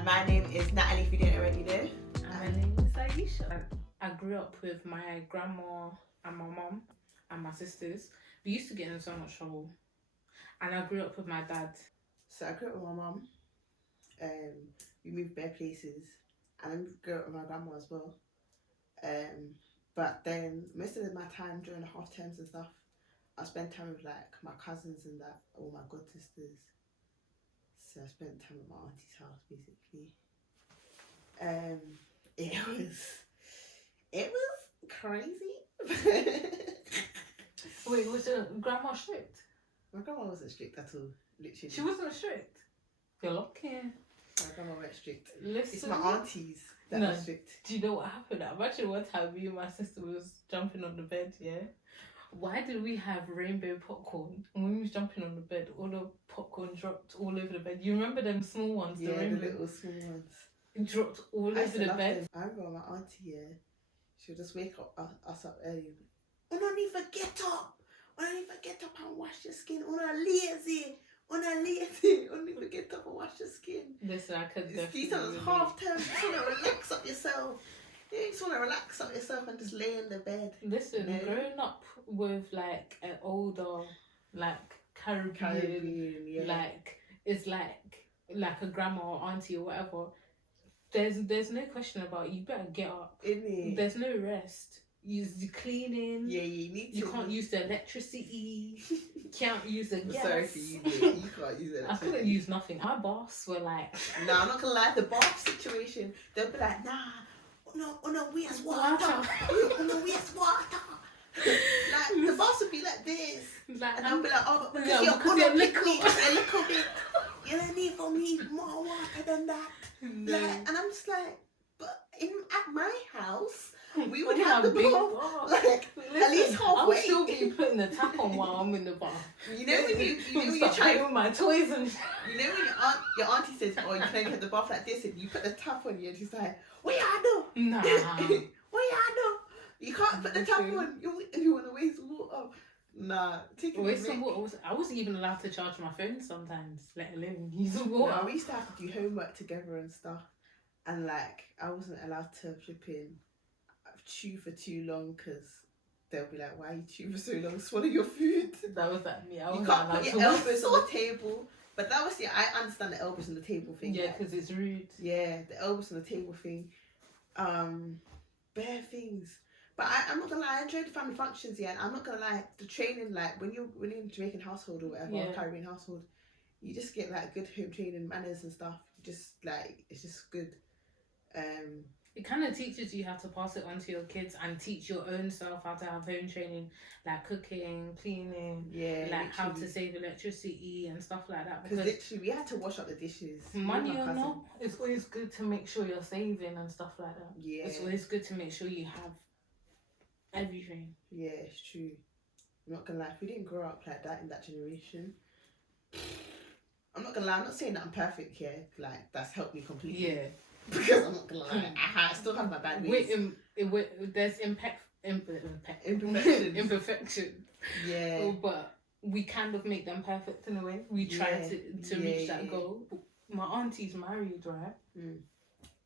And my name is Natalie, if you didn't already know. And my name is Aisha. I grew up with my grandma and my mum and my sisters. We used to get in so much trouble. And I grew up with my dad. So I grew up with my mum. We moved bare places. And I grew up with my grandma as well. But then most of my time during the half terms and stuff, I spent time with like my cousins and that, all my god sisters. So I spent time at my auntie's house basically. It was crazy. Wait, was your grandma strict? My grandma wasn't strict at all, literally. She wasn't strict? You're lucky. My grandma weren't strict. Listen, it's my aunties that were strict. Do you know what happened? Imagine one time me and my sister was jumping on the bed, yeah? Why did we have rainbow popcorn? And when we was jumping on the bed, all the popcorn dropped all over the bed. You remember them small ones? Yeah, the little small ones. It dropped all over the bed. I remember my auntie, yeah, she'll just wake us up early. Don't even get up! Don't even get up and wash your skin. Don't even get up and wash your skin. Listen, I could definitely. These are half term. You just want to relax up yourself. You just want to relax up yourself and just lay in the bed. Listen, growing up with like an older, like Caribbean yeah. Like it's like a grandma or auntie or whatever. There's no question about it. You better get up. There's no rest. Use the cleaning. Yeah, you need to. You can't use the electricity. You can't use the gas. Sorry for you, but you can't use it. I couldn't use nothing. Our boss were like, nah, I'm not gonna lie. The bath situation, they'll be like, nah, no, where's water? No, where's water? Like the boss would be like this, like, and I'll be like, oh, but because you're little bit. You don't need more water than that. No. Like, and I'm just like, but at my house. We would have the bath, like, listen, at least halfway. I'll still be putting the tap on while I'm in the bath. You know when you're trying with my toys and. You know when your auntie says, "Oh, you can't get the bath like this," and you put the tap on you, and she's like, "What you do? Nah, what you do? You can't put the tap on. You want to waste water? Nah, take it. Waste some water. I wasn't even allowed to charge my phone sometimes, let alone use the water. No, we used to have to do homework together and stuff, and like I wasn't allowed to flip in. Chew for too long because they'll be like, why are you chewing for so long? Swallow your food. That was like me. You can't put your elbows on the table. But that was I understand the elbows on the table thing. Yeah, because it's rude. Yeah, the elbows on the table thing. Bare things. But I'm not gonna lie, I enjoyed the family functions, yeah, and I'm not gonna lie, the training, like when you're in a Jamaican household or whatever, or Caribbean household, you just get like good home training, manners and stuff. Just like it's just good. It kind of teaches you how to pass it on to your kids and teach your own self how to have home training, like cooking, cleaning, like how to save electricity and stuff like that. Because literally, we had to wash up the dishes. Money or not, it's always good to make sure you're saving and stuff like that. Yeah. It's always good to make sure you have everything. Yeah, it's true. I'm not gonna lie, if we didn't grow up like that in that generation, I'm not gonna lie, I'm not saying that I'm perfect here. Like, that's helped me completely. Yeah. Because I'm not gonna lie, I still have my bad ways. There's imperfection. Yeah. But we kind of make them perfect in a way. We try to reach that goal. My auntie's married, right?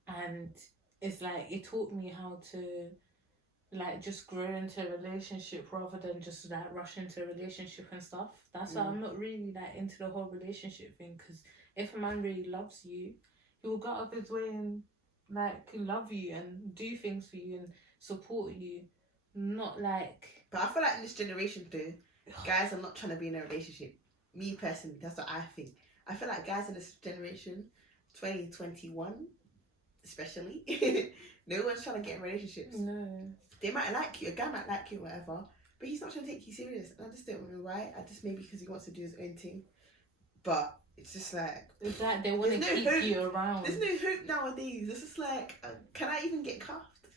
And it's like, it taught me how to like just grow into a relationship rather than just like rush into a relationship and stuff. That's why I'm not really like into the whole relationship thing, because if a man really loves you, he will go out of his way and like love you and do things for you and support you, not like. But I feel like in this generation though, guys are not trying to be in a relationship. Me personally, that's what I think. I feel like guys in this generation, 2021 especially, no one's trying to get in relationships. No. They might like you, a guy might like you, whatever, but he's not trying to take you serious. And I just don't know why. I just maybe because he wants to do his own thing. But it's just like... It's like they want to keep you around. There's no hope nowadays. It's just like, can I even get cuffed?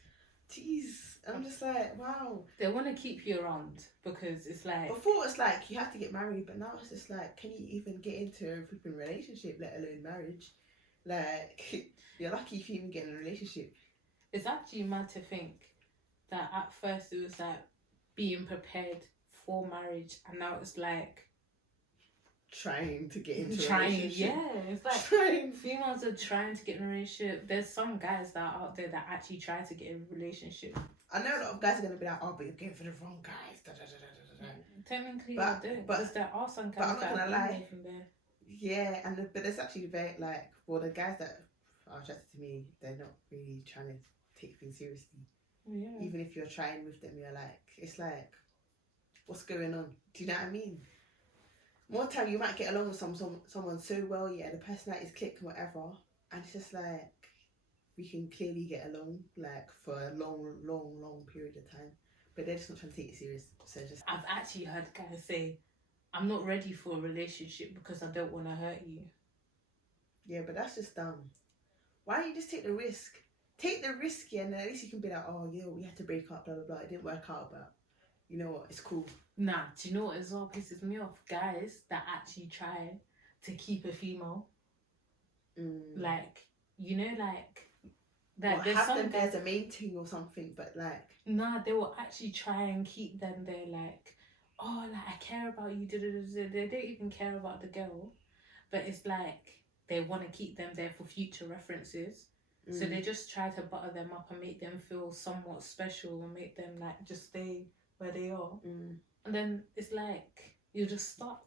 Jeez. I'm just like, wow. They want to keep you around because it's like... Before it's like, you have to get married, but now it's just like, can you even get into a flipping relationship, let alone marriage? Like, you're lucky if you even get in a relationship. It's actually mad to think that at first it was like being prepared for marriage, and now it's like trying to get into a trying, relationship. yeah, it's like Trying. females are trying to get in a relationship. There's some guys that are out there that actually try to get in a relationship. I know a lot of guys are gonna be like, oh, but you're going for the wrong guys. Da, da, da, da, da, da. Technically, But- they do, but- because there are some but I'm guys not that gonna are lie. from there. Yeah, but there's actually very like, well, the guys that are attracted to me, they're not really trying to take things seriously. Yeah. Even if you're trying with them, you're like, it's like, what's going on? Do you know what I mean? More time you might get along with someone so well, yeah, the personalities click, whatever, and it's just like we can clearly get along like for a long period of time, but they're just not trying to take it serious. So just I've actually heard guys say, I'm not ready for a relationship because I don't want to hurt you. yeah, but that's just dumb. Why don't you just take the risk? Take the risk, yeah, and then at least you can be like, oh, yeah, we had to break up, blah blah blah. It didn't work out, but you know what? It's cool. Nah, do you know what as well pisses me off? Guys that actually try to keep a female. Like, you know, like that. Well, There's have some them there guys. as a main thing or something, but like, Nah, they will actually try and keep them there. Like, oh, like I care about you. They don't even care about the girl, but it's like they want to keep them there for future references. So they just try to butter them up and make them feel somewhat special and make them like just stay where they are. And then it's like you're just stuck.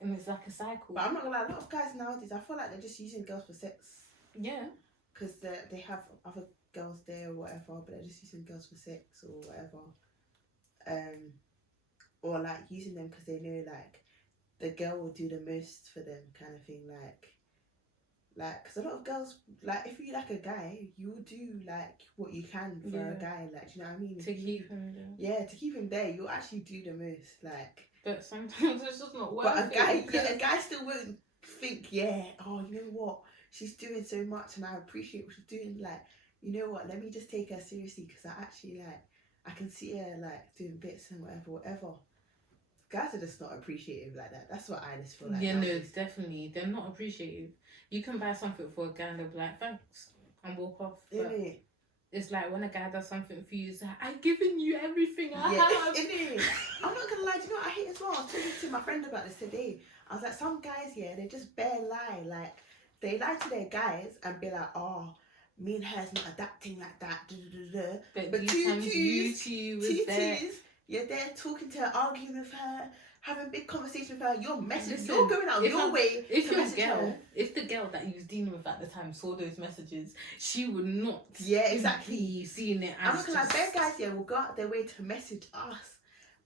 And it's like a cycle. But I'm not gonna lie, a lot of guys nowadays, I feel like they're just using girls for sex. Yeah. Because they have other girls there or whatever, but they're just using girls for sex or whatever. Or like using them because they know like the girl will do the most for them kind of thing. Like, because a lot of girls, like, if you like a guy, you'll do, like, what you can for a guy, like, do you know what I mean? To keep him there. Yeah, to keep him there, you'll actually do the most, like. But sometimes it's just not worth But it. a guy still wouldn't think, yeah, oh, you know what? She's doing so much and I appreciate what she's doing. Like, you know what? Let me just take her seriously because I actually, like, I can see her, like, doing bits and whatever. Guys are just not appreciative like that. That's what I just feel like. Yeah, no, definitely. They're not appreciative. You can buy something for a guy and they'll be like, thanks, and walk off. But it's like when a guy does something for you, it's like, I've given you everything I have. I'm not gonna lie, do you know what I hate as well? I was talking to my friend about this today. I was like, some guys, yeah, they just bare lie. Like, they lie to their guys and be like, oh, me and her's not adapting like that. But you two was there. You're there talking to her, arguing with her, having a big conversation with her. You're messaging, you're going out your way to message her. If the girl that you was dealing with at the time saw those messages, she would not. Yeah, exactly. Seeing it as I'm not gonna lie, bad guys, yeah, will go out their way to message us,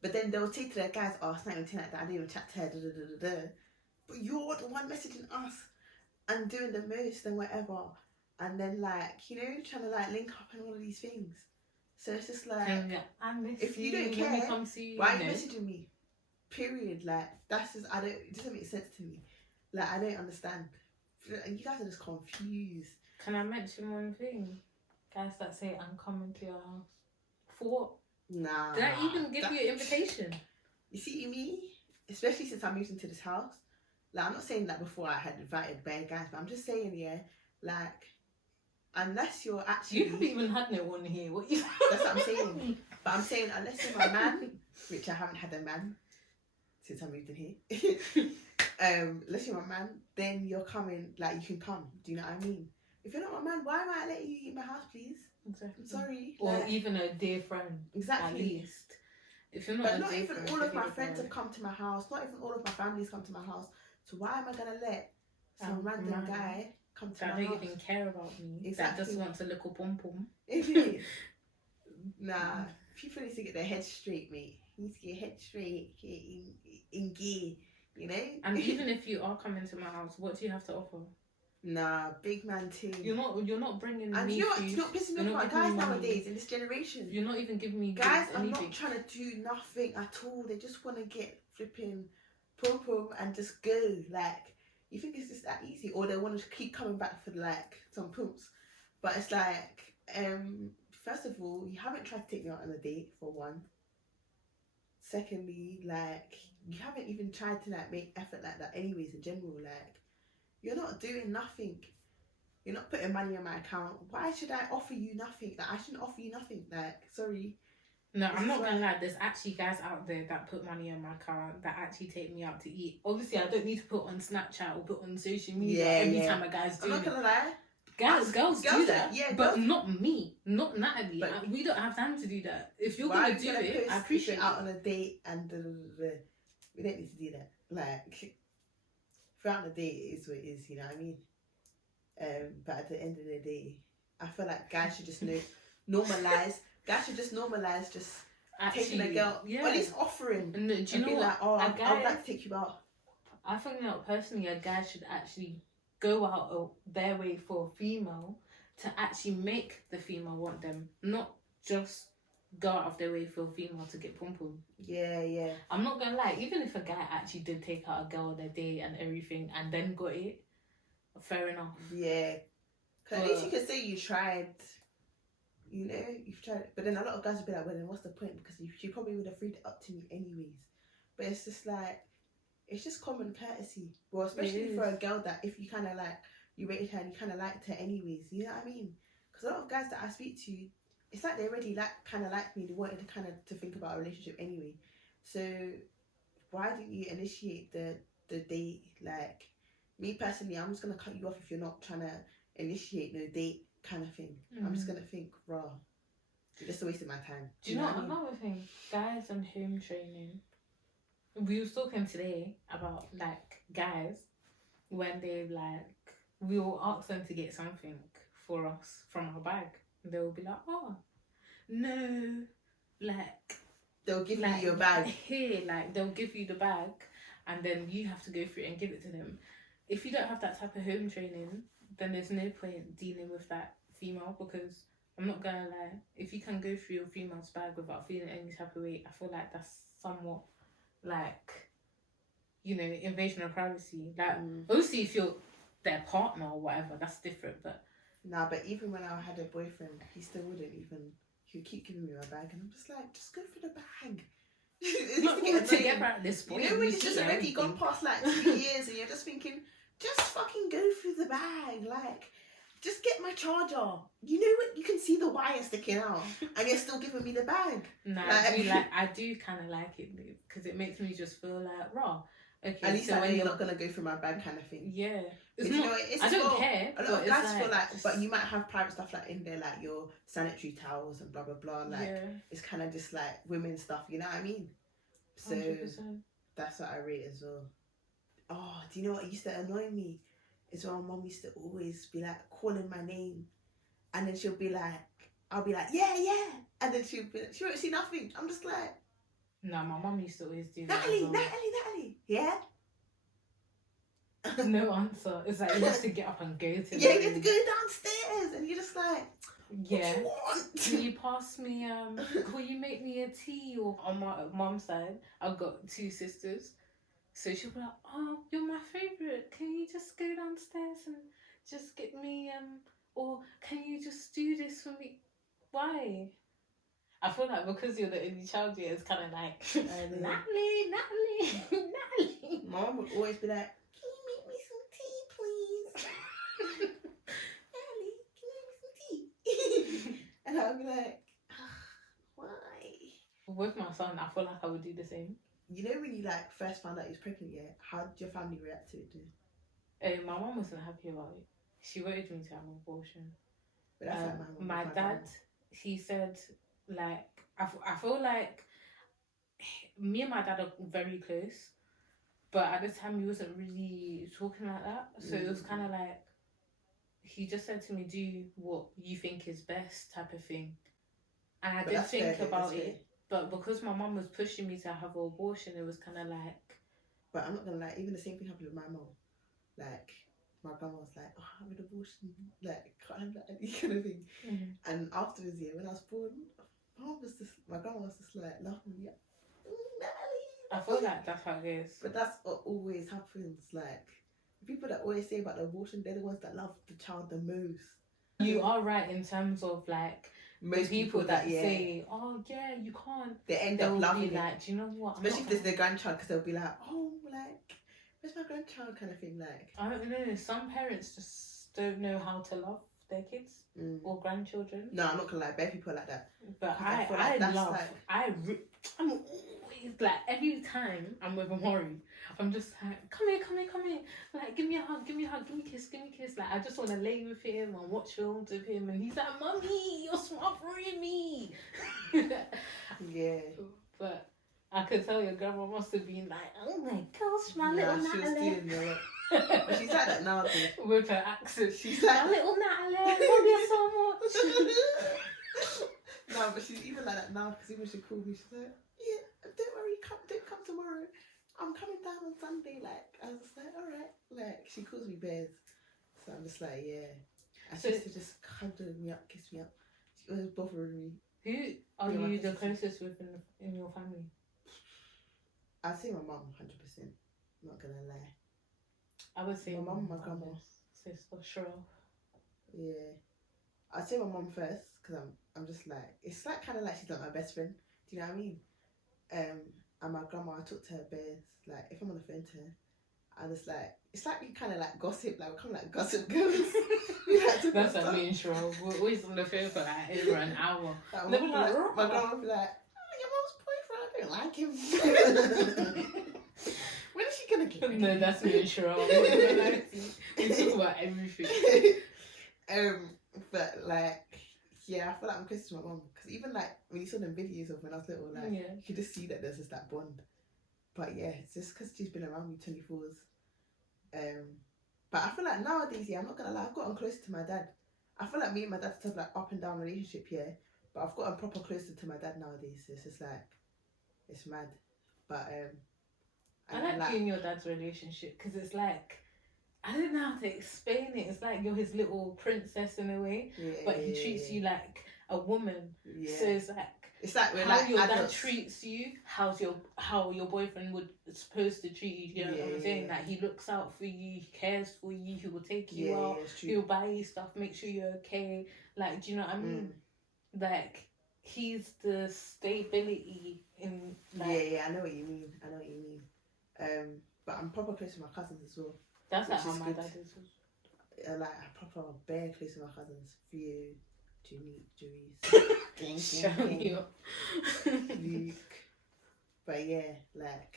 but then they'll say to their guys, oh, it's not even like that. I didn't even chat to her. But you're the one messaging us and doing the most and whatever, and then like, you know, trying to like link up and all of these things. So it's just like, if you don't care, why are you messaging me? Period. Like, that's just, it doesn't make sense to me. Like, I don't understand. You guys are just confused. Can I mention one thing? Guys that say, I'm coming to your house. For what? Nah. Did I even give you an invitation? You see me? Especially since I moved into this house. Like, I'm not saying that before I had invited bad guys, but I'm just saying, yeah, like, unless you're actually... You haven't even had no one here. What you... That's what I'm saying. But I'm saying, unless you're my man, which I haven't had a man since I moved in here. Unless you're my man, then you're coming, like, you can come. Do you know what I mean? If you're not my man, why am I letting you in my house, please? Exactly. I'm sorry. Or like, even a dear friend. Exactly. At least. If you're not but not even friend, all of my friends have come to my house. Not even all of my family's come to my house. So why am I going to let some random guy come to my house? That don't even care about me. Exactly. That just wants a little pom-pom. Nah. People need to get their head straight, mate. You need to get your head straight, get in gear, you know? And even if you are coming to my house, what do you have to offer? Nah, big man team. You're not bringing and me you know what? food. You know what pisses me off about guys nowadays in this generation? You're not even giving me guys are anything. not trying to do nothing at all. They just want to get flipping pom and just go. Like, you think it's just that easy, or they want to keep coming back for like some pumps. But it's like, first of all, you haven't tried to take me out on a date for one. Secondly, like, you haven't even tried to like make effort like that anyways in general. Like, you're not doing nothing. You're not putting money on my account. Why should I offer you nothing? Like, I shouldn't offer you nothing. Like, sorry. No, I'm not gonna lie. There's actually guys out there that put money on my account that actually take me out to eat. Obviously, I don't need to put on Snapchat or put on social media every time a guy's doing it. I'm not gonna lie. Girls do that, but girls. not me, not Natalie. We don't have time to do that. If you're gonna do it, I appreciate it. Out on a date and we don't need to do that. Like throughout the day, it is what it is. You know what I mean? But at the end of the day, I feel like guys should just normalize. Guys should just normalize just taking a girl, or at least offering. And do you know what? Like, oh, I would like to take you out. I think personally, a guy should actually go out of their way for a female to actually make the female want them, not just go out of their way for a female to get pum pum. Yeah. I'm not gonna lie, even if a guy actually did take out a girl on a date and everything and then got it, fair enough. Yeah. Because at least you can say you tried, you know, you've tried. But then a lot of guys would be like, well, then what's the point? Because she probably would have freed it up to me anyways. But it's just like, it's just common courtesy. Well, especially for a girl that if you kind of like, you rated her and you kind of liked her anyways. You know what I mean? Because a lot of guys that I speak to, it's like they already kind of liked me. They wanted to kind of to think about a relationship anyway. So why didn't you initiate the date? Like me personally, I'm just gonna cut you off if you're not trying to initiate no date kind of thing. I'm just gonna think, raw. You're just wasting my time. Do you know another thing? Guys on home training. We was talking today about like guys when they like we will ask them to get something for us from our bag. They will be like, oh no, like they'll give you your bag. Here, like they'll give you the bag and then you have to go through it and give it to them. If you don't have that type of home training, then there's no point dealing with that female, because I'm not gonna lie, if you can go through your female's bag without feeling any type of way, I feel like that's somewhat like, you know, invasion of privacy. Like obviously if you're their partner or whatever, that's different, but but even when I had a boyfriend, he still wouldn't even, he would keep giving me my bag and I'm just like, just go for the bag. Not all together at this point. You know when it's just already gone past like 2 years and you're just thinking, just fucking go through the bag, like just get my charger. You know what? You can see the wire sticking out, and you're still giving me the bag. No, I do kind of like it because it makes me just feel like raw. Okay, at least so when you're not gonna go through my bag, kind of thing. Yeah, it's not, you know what it is? I don't care. A lot of guys feel like, but you might have private stuff like in there, like your sanitary towels and blah blah blah. Like it's kind of just like women's stuff. You know what I mean? So 100%. That's what I rate as well. Oh, do you know what used to annoy me? Is when my mum used to always be like calling my name, and then she'll be like, I'll be like, yeah, and then she won't see nothing. I'm just like, no, my mum used to always do that. Natalie, yeah. No answer. It's like you have to get up and go to. Yeah, you have to go downstairs, and you're just like, yeah. What do you want? Can you pass me? Will you make me a tea? Or on my mum's side, I've got 2 sisters. So she'll be like, oh, you're my favourite. Can you just go downstairs and just get me, or can you just do this for me? Why? I feel like because you're the only child here, it's kind of like, Natalie. Mom would always be like, can you make me some tea, please? Natalie, can you make me some tea? And I'll be like, why? With my son, I feel like I would do the same. You know when you like first found out he was pregnant, how did your family react to it? My mum wasn't happy about it. She wanted me to have an abortion. But that's like my dad, he said, like, I feel like me and my dad are very close, but at the time he wasn't really talking like that. So it was kind of like, he just said to me, do what you think is best type of thing. And I did think about it. But because my mum was pushing me to have an abortion, it was kind of like... But I'm not going to lie, even the same thing happened with my mum. Like, my grandma was like, oh, have an abortion. Like, can't have that kind of thing. And afterwards, when I was born, my grandma was just like, laughing at me. Natalie. I feel like that's how it is. But that's what always happens. Like, the people that always say about the abortion, they're the ones that love the child the most. You are right in terms of, like... Most people that say, oh yeah, you can't. They end up loving it. Like, do you know what? Especially if there's their grandchild, because they'll be like, oh, like, where's my grandchild kind of thing, like. I don't know. Some parents just don't know how to love their kids or grandchildren. No, I'm not gonna lie, bare people are like that. But I feel I like that's love, like- I'm always like, every time I'm with Amori, I'm just like, come here. Like, give me a hug, give me a kiss. Like, I just want to lay with him and watch films with him. And he's like, Mummy, you're smothering me. Yeah. But I could tell your grandma must have been like, oh my gosh, my little She was Natalie. stealing your But she's like that now, though. With her accent. She's My like little Natalie, I love you so much. no, but she's even like that now, because even she called me, she's like, yeah, don't worry, don't come tomorrow. I'm coming down on Sunday. Like, I was just like, all right. Like, she calls me bears. So I'm just like, yeah. And she used to just cuddle me up, kiss me up. She always bothering me. Who are you the closest with in your family? I'd say my mum, 100%. Not gonna lie. I would say my mum, my grandma. Sister, sure. Yeah. I'd say my mum first, because I'm just like, it's like kind of like she's like my best friend. Do you know what I mean? And my grandma, I talk to her bears. Like, if I'm on the phone to her, I just like, it's like we kind of like gossip, like we're kind of like gossip girls. That's a mean show. We're always on the phone for like over an hour. Like, my grandma would be like, oh, your mom's boyfriend, I don't like him. When is she gonna get me? No, that's mean show. We talk about everything. But like, yeah, I feel like I'm close to my mum, because even like when you saw them videos of when I was little, like you could just see that there's just that bond. But yeah, it's just because she's been around me 24s. But I feel like nowadays, yeah, I'm not gonna lie, I've gotten closer to my dad. I feel like me and my dad have like up and down relationship, yeah, but I've gotten proper closer to my dad nowadays. So it's just like, it's mad. But I like you and your dad's relationship, because it's like, I don't know how to explain it. It's like you're his little princess in a way, but he treats you like a woman. Yeah. So it's like we're how like your adults. dad treats you, how your boyfriend would supposed to treat you. You know what I'm saying? Like, he looks out for you, he cares for you, he will take you out, he'll buy you stuff, make sure you're okay. Like, do you know what I mean? Like, he's the stability in like. Yeah, I know what you mean. But I'm proper close to my cousins as well. That's like how my dad is. Like, I'm proper bare close to my cousins. Theo, Julie, Luke. But yeah, like,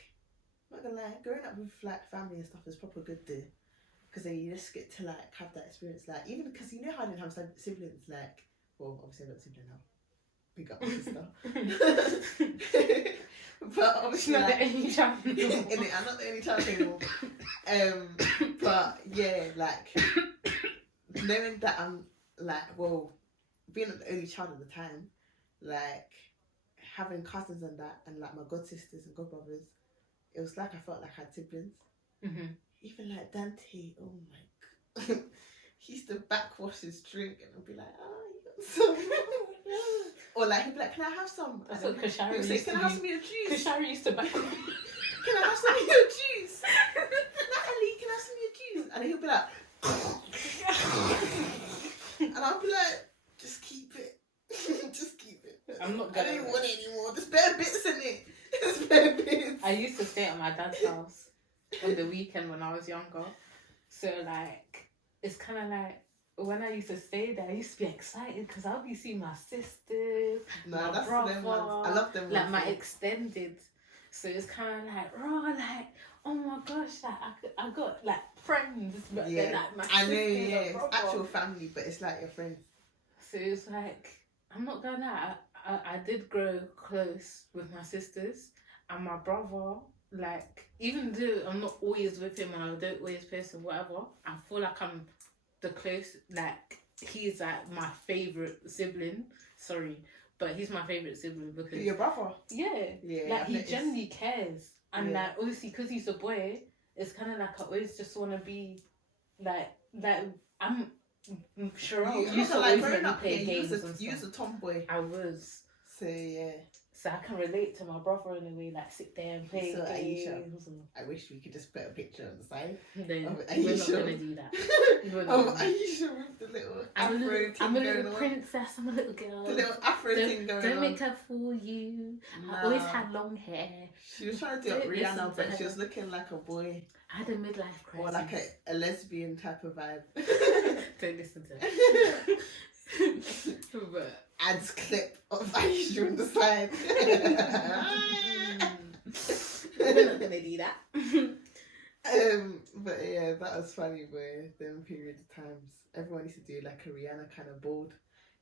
I'm not gonna lie, growing up with like family and stuff is proper good though, because then you just get to like have that experience. Like, even because you know how I didn't have siblings. Like, well, obviously I got a sibling now. Big up my sister. But obviously, not like, the only child. I'm not the only child anymore. But yeah, like, knowing that I'm like, well, being the only child at the time, like having cousins and that, and like my god sisters and god brothers, it was like I felt like I had siblings. Even like Dante, oh my god, he used to backwash his drink and I'd be like, oh, you got some. Or like he'd be like, can I have some? That's what Kashari used say, can I have some of your Kashari juice? used to back. Can I have some of your juice? Natalie, can I have some of your juice? And he'll be like, and I'll be like, just keep it. Just keep it. I'm not I don't want it anymore. There's bare bits in it. There's bare bits. I used to stay at my dad's house on the weekend when I was younger. So like, it's kind of like, when I used to stay there, I used to be excited because I'll be seeing my sisters, my that's brother, them ones. I love them like ones. my extended. So it's kind of like, raw, like, oh my gosh, like I got like friends, but they're like my I know, sisters it's or actual family, but it's like your friends. So it's like, I'm not gonna lie, I did grow close with my sisters and my brother. Like, even though I'm not always with him and I don't always post or whatever, I feel like I'm the close, like, he's like my favourite sibling. Sorry, but he's my favourite sibling because your brother. Yeah, like he genuinely cares, and like obviously because he's a boy, it's kind of like I always just want to be like I'm sure You used to like growing up. You was a tomboy. I was. So yeah. So I can relate to my brother in a way, like sit there and play So, Aisha, games. I wish we could just put a picture on the side No, of we're not Aisha. gonna do that. We're not Of gonna. Aisha with the little I'm a afro little, thing I'm a going little on. princess. I'm a little girl. The little afro thing going Don't on. make her fool you. I always had long hair. She was trying to do Don't listen Rihanna, to but she her. was looking like a boy. I had a midlife crisis. Or like a lesbian type of vibe. Don't listen to her. But Adds clip of Aisha on the side. we're not gonna do that. But yeah, that was funny, boy. Them period of times. Everyone used to do like a Rihanna kind of bald,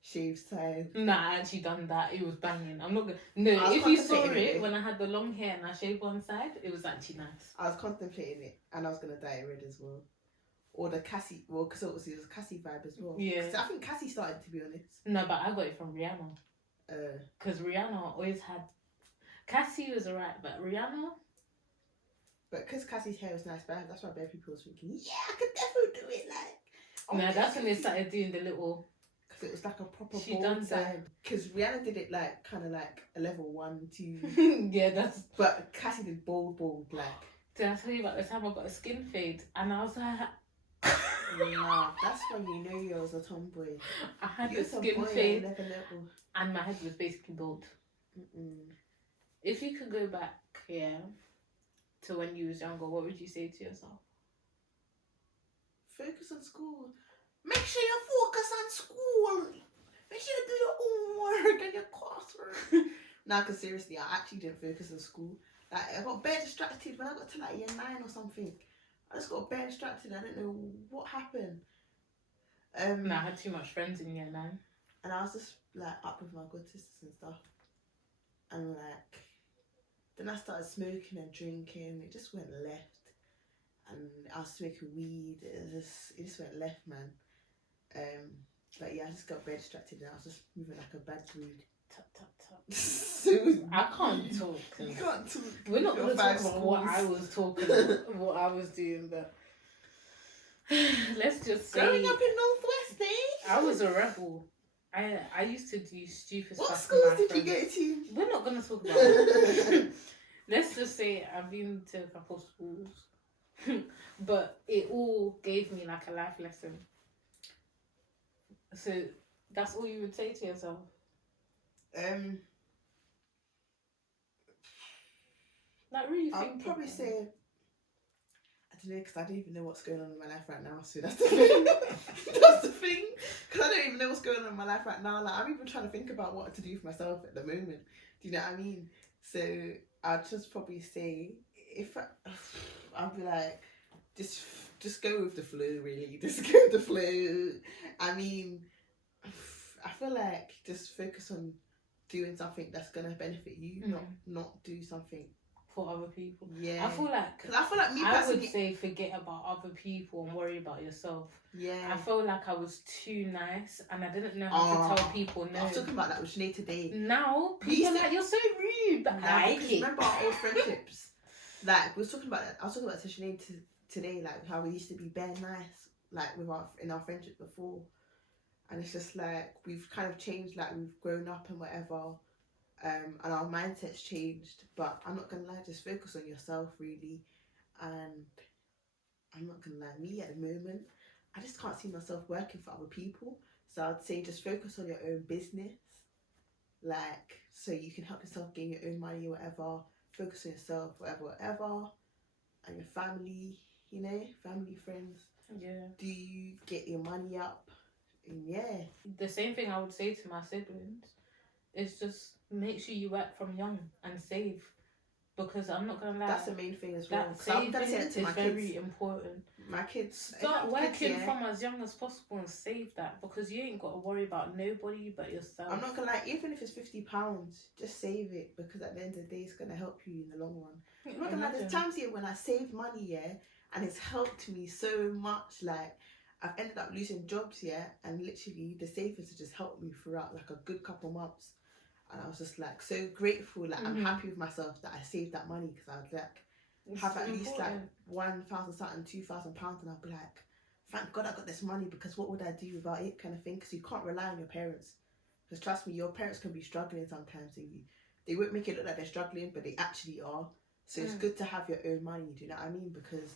shaved side. Nah, I actually done that. It was banging. I'm not gonna. No, I was if you saw contemplating it it. when I had the long hair and I shaved one side, it was actually nice. I was contemplating it, and I was gonna dye it red as well, or the Cassie. Well, because obviously it was a Cassie vibe as well. Yeah. 'Cause I think Cassie started, to be honest. No, but I got it from Rihanna. Because Rihanna always had. Cassie was alright, but Rihanna. But because Cassie's hair was nice, but that's why bare people was thinking, yeah, I could definitely do it. Like, No, that's when they started doing the little. Because it was like a proper She bold done side. Because Rihanna did it like kind of like a level 1, 2. Yeah, that's. But Cassie did bold, like. Did I tell you about the time I got a skin fade and I was like. Nah, that's when you know you was a tomboy. I had You're a skin boy fade at level. and my head was basically bald. If you could go back, yeah, to when you was younger, what would you say to yourself? Focus on school. Make sure you focus on school. Make sure you do your homework and your coursework. Nah, because seriously, I actually didn't focus on school. Like, I got bare distracted when I got to like year 9 or something. I just got bare distracted. I didn't know what happened. No, I had too much friends in year 9. And I was just like up with my good sisters and stuff. And like, then I started smoking and drinking. It just went left. And I was smoking weed. It just went left, man. But yeah, I just got very distracted and I was just moving like a bad breed. Tap, tap, tap. So I can't talk. you can't talk. We're not going to talk about what I was talking about, what I was doing, but let's just say. Growing up in Northwest, eh? I was a rebel. I used to do stupid What stuff. schools with my did you friends. go to? We're not going to talk about it. Let's just say I've been to a couple schools. But it all gave me like a life lesson. So that's all you would say to yourself? Like really I'll think. probably say, I don't know, because I don't even know what's going on in my life right now. So that's the thing. That's the thing. Because I don't even know what's going on in my life right now. Like, I'm even trying to think about what to do for myself at the moment. Do you know what I mean? So I'd just probably say, I'd be like, just go with the flow, really. Just go with the flow. I mean, I feel like just focus on doing something that's gonna benefit you, not do something for other people. Yeah, I feel like me I personally would say forget about other people and worry about yourself. Yeah, I feel like I was too nice and I didn't know how to tell people no. I was talking about that with Sinead today. Now people are like, you're so rude, but I like it. Remember our old friendships? Like we was talking about that. I was talking about to Sinead today, like how we used to be bare nice, like in our friendship before. And it's just like we've kind of changed, like we've grown up and whatever, and our mindset's changed. But I'm not gonna lie, just focus on yourself really. And I'm not gonna lie, me at the moment, I just can't see myself working for other people. So I'd say just focus on your own business, like so you can help yourself gain your own money or whatever. Focus on yourself, whatever, and your family. You know, family, friends. Yeah. Do you get your money up? Yeah. The same thing I would say to my siblings is just make sure you work from young and save, because I'm not gonna lie. That's the main thing as well. That saving is very kids. important. My kids start working kids, from as young as possible and save that, because you ain't got to worry about nobody but yourself. I'm not gonna lie, even if it's £50, just save it, because at the end of the day, it's gonna help you in the long run. I'm not gonna lie, there's times here when I save money, yeah, and it's helped me so much. Like I've ended up losing jobs, yeah, and literally the savings have just helped me throughout like a good couple months. And I was just like so grateful. Like I'm happy with myself that I saved that money, because I would like have at least like 1,000 something, £2,000, and I'd be like, thank God I got this money, because what would I do without it, kind of thing. Because you can't rely on your parents. Because trust me, your parents can be struggling sometimes, and they won't make it look like they're struggling, but they actually are. So it's good to have your own money. Do you know what I mean? Because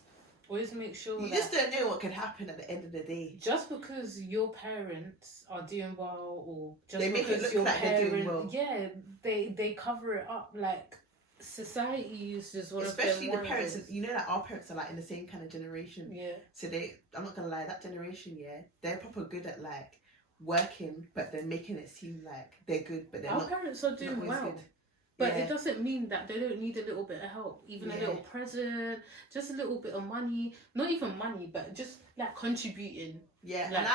always make sure you that just don't know what can happen at the end of the day. Just because your parents are doing well, or just they make because it look your like they're doing well. Yeah, they cover it up. Like society is just one especially of them the parents. You know that our parents are like in the same kind of generation. Yeah. So I'm not gonna lie, that generation, they're proper good at like working, but they're making it seem like they're good, but they're our not. Parents are doing well. Good. But it doesn't mean that they don't need a little bit of help, even a little present, just a little bit of money. Not even money, but just like contributing. Yeah, like, and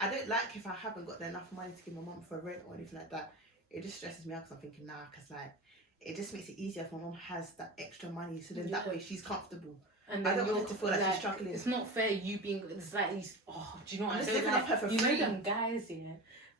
I don't like if I haven't got enough money to give my mum for rent or anything like that. It just stresses me out because I'm thinking, because like it just makes it easier if my mum has that extra money, so then that way she's comfortable. And I don't want her to feel like she's struggling. It's not fair you being, it's like, do you know what I'm saying? Like, you know them guys,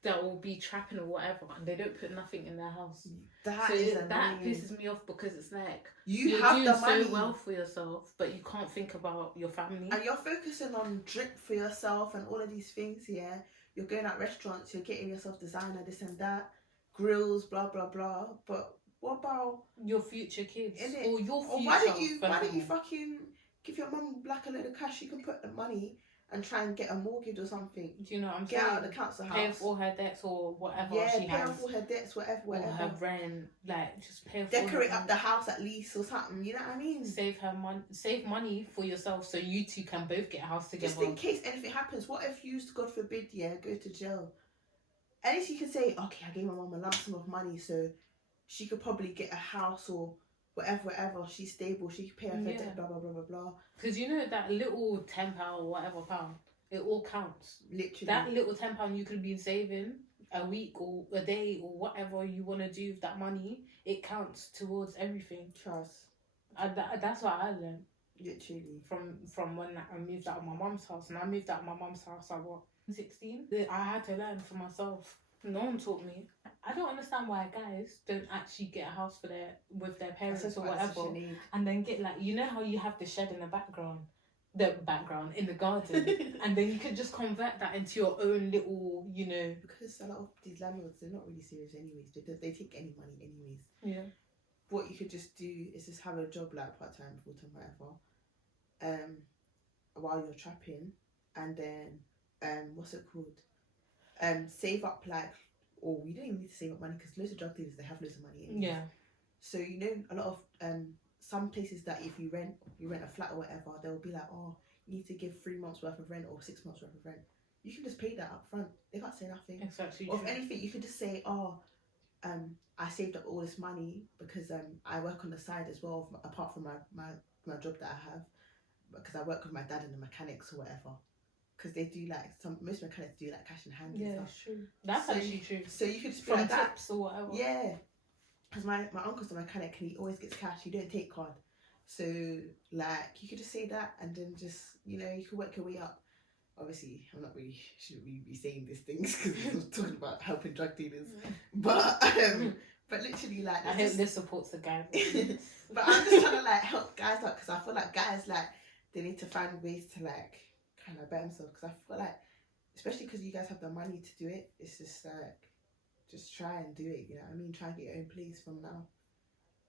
that will be trapping or whatever, and they don't put nothing in their house. That pisses me off, because it's like you're have doing the money so well for yourself, but you can't think about your family. And you're focusing on drip for yourself and all of these things. You're going out restaurants, you're getting yourself designer, this and that, grills, blah blah blah. But what about your future kids or your future? Or why don't you fucking give your mum like a load of cash? You can put the money and try and get a mortgage or something. Do you know what I'm saying? Get out of the council house. Pay off all her debts or whatever she has. Pay off all her debts, whatever. Or her rent, like just pay off. Decorate up the house at least or something. You know what I mean? Save money for yourself, so you two can both get a house together. Just in case anything happens. What if you, God forbid, go to jail? At least you can say, okay, I gave my mum a lump sum of money, so she could probably get a house or whatever. She's stable. She can pay off her debt. Blah blah blah blah blah. Because you know that little £10 or whatever pound. It all counts. Literally. That little £10 you could be saving a week or a day or whatever you want to do with that money, it counts towards everything. Trust. That's what I learned. Literally. From when I moved out of my mum's house. And I moved out of my mum's house at 16? I had to learn for myself. No one taught me. I don't understand why guys don't actually get a house with their parents or whatever. And then get like, you know how you have the shed in the background in the garden, and then you could just convert that into your own little, because a lot of these landlords, they're not really serious anyways. They take any money anyways. Yeah. What you could just do is just have a job like part-time, full-time, whatever, while you're trapping, and then what's it called, save up or you don't even need to save up money, because loads of drug dealers, they have loads of money anyways. Yeah. So a lot of some places that if you rent a flat or whatever, they'll be like, oh, you need to give 3 months worth of rent or 6 months worth of rent. You can just pay that up front. They can't say nothing. Exactly. Or if anything, you could just say, oh, I saved up all this money because I work on the side as well, apart from my job that I have, because I work with my dad and the mechanics or whatever. Because they do most mechanics do like cash in hand. Yeah, and stuff. That's true. That's actually true. So you could just be from like that. tips or whatever. Yeah. Because my uncle's a mechanic and he always gets cash. You don't take card. So you could just say that, and then just you could work your way up. Obviously, shouldn't really be saying these things because we're talking about helping drug dealers. but literally I hope this supports the guy. But I'm just trying to help guys out, because I feel like guys they need to find ways to kind of better themselves, because I feel like, especially because you guys have the money to do it, it's just just try and do it, you know what I mean? Try and get your own place from now,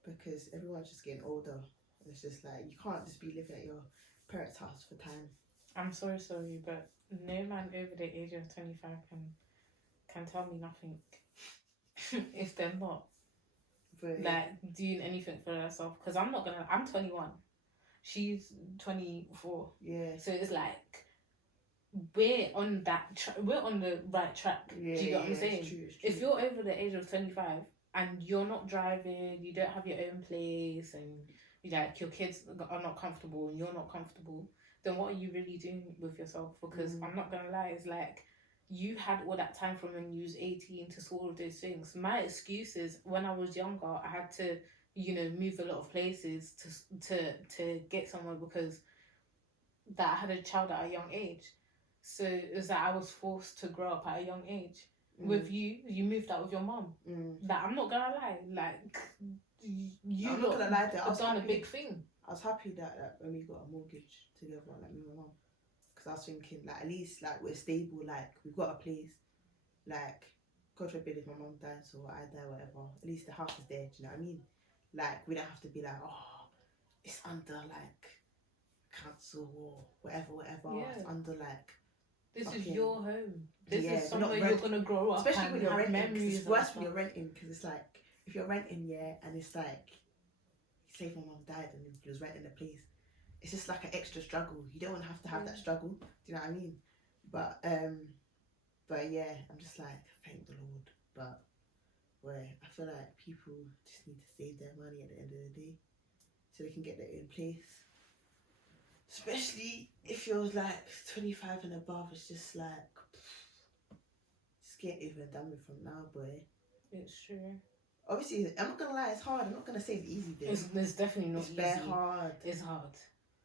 because everyone's just getting older. It's just you can't just be living at your parents' house for time. I'm so sorry, but no man over the age of 25 can tell me nothing if they're not doing anything for herself. Because I'm 21. She's 24. Yeah. So it's we're on we're on the right track. Yeah, do you get what I'm saying? It's true. If you're over the age of 25 and you're not driving, you don't have your own place, and your kids are not comfortable and you're not comfortable, then what are you really doing with yourself? Because I'm not gonna lie, it's you had all that time from when you was 18 to sort all of those things. My excuse is, when I was younger, I had to move a lot of places to get somewhere, because that I had a child at a young age. So it was I was forced to grow up at a young age. With you moved out with your mum. I'm not gonna lie, I'm not gonna lie, I've done a big thing. I was happy that when we got a mortgage together, me and my mum, because I was thinking at least we're stable, we've got a place, God forbid if my mum dies or I die, whatever, at least the house is there. Do you know what I mean? Like, we don't have to be like, oh, it's under like council or whatever. Yeah. It's under like. This fucking, is your home. This yeah, is somewhere you're gonna grow up. Especially when you're have renting. 'Cause memories. it's worse when you're renting, because it's like if you're renting, yeah, and it's like, say if my mum died and you was renting a place, it's just like an extra struggle. You don't want to have that struggle. Do you know what I mean? But yeah, I'm just like, thank the Lord. But I feel like people just need to save their money at the end of the day, so they can get their own place. Especially if you're like 25 and above, it's just like, just get even done with from now, boy. It's true. Obviously, I'm not gonna lie, it's hard. I'm not gonna say it's easy, though. It's definitely not easy. It's bare hard. It's hard.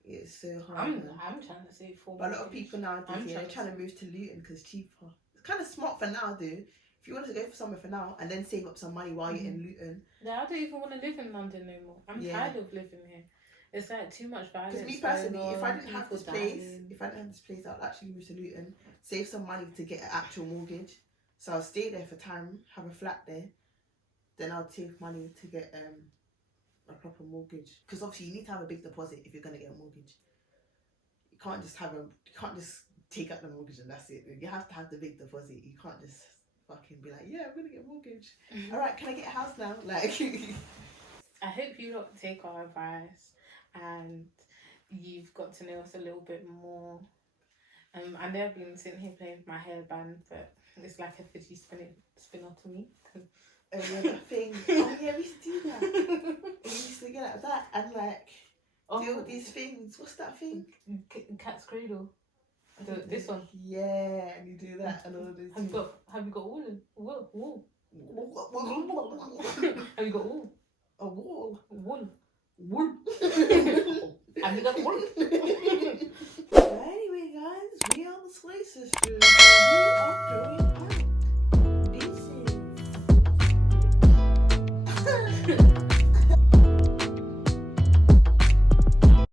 It's so hard. I'm trying to save for. But a lot of people nowadays, they're trying to move to Luton because it's cheaper. It's kind of smart for now, though. If you want to go for somewhere for now and then save up some money while you're in Luton. Yeah, I don't even want to live in London no more. I'm tired of living here. It's like too much violence. Because me personally, if I didn't have this place, I'd actually move to Luton, save some money to get an actual mortgage. So I'll stay there for time, have a flat there. Then I'll save money to get a proper mortgage. Because obviously you need to have a big deposit if you're gonna get a mortgage. You can't just take out the mortgage and that's it. You have to have the big deposit. You can't just fucking be like, yeah, I'm gonna get a mortgage. All right, can I get a house now? Like, I hope you don't take our advice and you've got to know us a little bit more. I know I've been sitting here playing with my hairband, but it's like a fidget spinner to me. Oh yeah, that thing. Oh yeah, we used to do that. We used to get like that and like do all these things. What's that thing? Cat's cradle. This one. Yeah, and you do that and all this. Have you got wool? Wool. Have you got wool? A wall. Wool. Wool. Have you got wool?